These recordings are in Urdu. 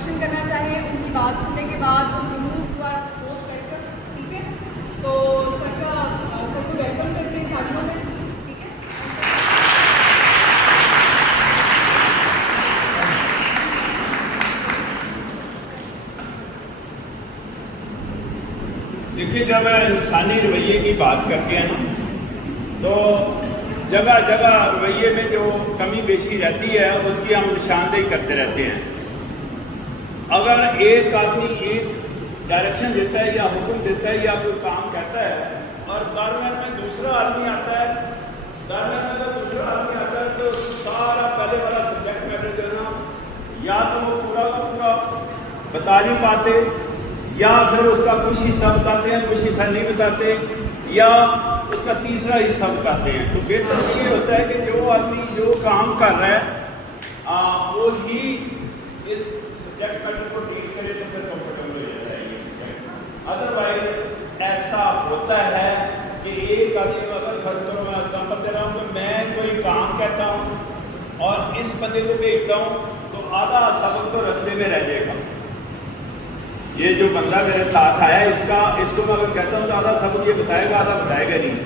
کوشچن کرنا چاہیں ان کی بات سننے کے بعد تو ضرور یو آر موسٹ ویلکم. ٹھیک ہے, تو سر کو ویلکم کرتے ہیں تالیوں میں. ٹھیک ہے, دیکھیے جب انسانی رویے کی بات کرتے ہیں نا تو جگہ جگہ رویے میں جو کمی بیشی رہتی ہے اس کی ہم نشاندہی کرتے رہتے ہیں. اگر ایک آدمی ایک ڈائریکشن دیتا ہے یا حکم دیتا ہے یا کوئی کام کہتا ہے اور درمیان میں دوسرا آدمی آتا ہے تو سارا پہلے والا سبجیکٹ میٹر جو ہے نا یا تو وہ پورا کا پورا بتا نہیں پاتے یا پھر اس کا کچھ حصہ بتاتے ہیں, کچھ حصہ نہیں بتاتے, یا اس کا تیسرا حصہ بتاتے ہیں. تو بہتر یہ ہوتا ہے کہ جو آدمی جو کام کر رہا ہے وہ ہی اس سبجیکٹ میٹر کو ڈیل کرے تو پھر کمفرٹیبل ہو جاتا ہے یہ سبجیکٹ. ادروائز ایسا ہوتا ہے کہ ایک آدمی کو اگر فرض کرو میں ایگزامپل دے رہا ہوں کہ میں کوئی کام کہتا ہوں اور اس بندے کو بھیجتا ہوں تو آدھا سبق تو رستے میں رہ جائے گا. یہ جو بندہ میرے ساتھ آیا اس کو میں اگر کہتا ہوں تو آدھا سبق یہ بتائے گا, آدھا بتائے گا نہیں.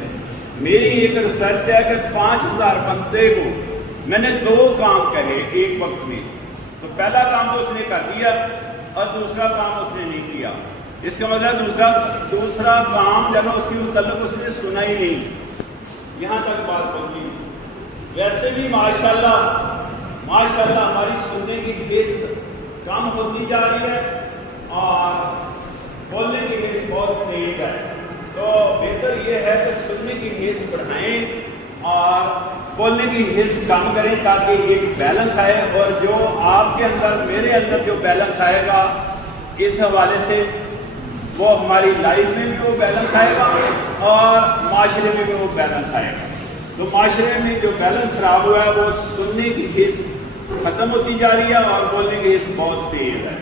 میری ایک ریسرچ ہے کہ 5000 بندے کو میں نے 2 کام کہے ایک وقت میں, تو پہلا کام تو اس نے کر دیا اور دوسرا کام اس نے نہیں کیا. اس کا مطلب دوسرا کام جب اس کے متعلق اس نے سنا ہی نہیں. یہاں تک بات پہنچی. ویسے بھی ماشاءاللہ ہماری سننے کی حس کم ہوتی جا رہی ہے اور بولنے کی حس بہت تیز ہے. تو بہتر یہ ہے کہ سننے کی حس بڑھائیں اور بولنے کی حس کم کریں تاکہ ایک بیلنس آئے, اور جو آپ کے اندر میرے اندر جو بیلنس آئے گا اس حوالے سے وہ ہماری لائف میں بھی وہ بیلنس آئے گا اور معاشرے میں بھی وہ بیلنس آئے گا. تو معاشرے میں جو بیلنس خراب ہوا ہے وہ سننے کی حس ختم ہوتی جا رہی ہے اور بولنے کی حس بہت تیز ہے.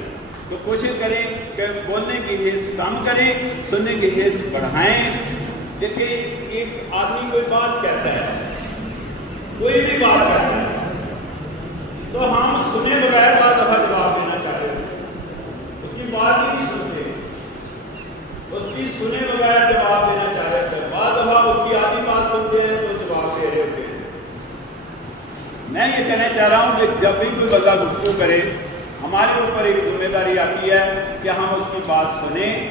تو کوشش کریں کہ بولنے کی حس کم کریں, سننے کی حس بڑھائیں. دیکھیں ایک آدمی کوئی بات کہتا ہے, کوئی بھی بات کہتا ہے, تو ہم سنے بغیر بعض دفعہ جواب دینا چاہتے ہیں. اس کی بات ہی نہیں سنتے, اس کی سنے بغیر جواب دینا چاہ رہے ہیں. بعض دفعہ اس کی آدھی بات سنتے ہیں تو جواب دے رہے ہوتے ہیں. میں یہ کہنا چاہ رہا ہوں کہ جب بھی کوئی بندہ گفتگو کرے ہمارے اوپر ایک ذمہ داری آتی ہے کہ ہم اس کی بات سنیں,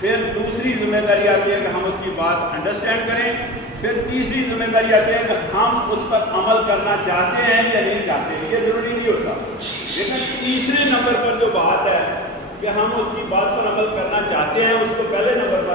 پھر دوسری ذمہ داری آتی ہے کہ ہم اس کی بات انڈرسٹینڈ کریں, پھر تیسری ذمہ داری آتی ہے کہ ہم اس پر عمل کرنا چاہتے ہیں یا نہیں چاہتے. یہ ضروری نہیں ہوتا, لیکن تیسرے نمبر پر جو بات ہے کہ ہم اس کی بات پر عمل کرنا چاہتے ہیں اس کو پہلے نمبر پر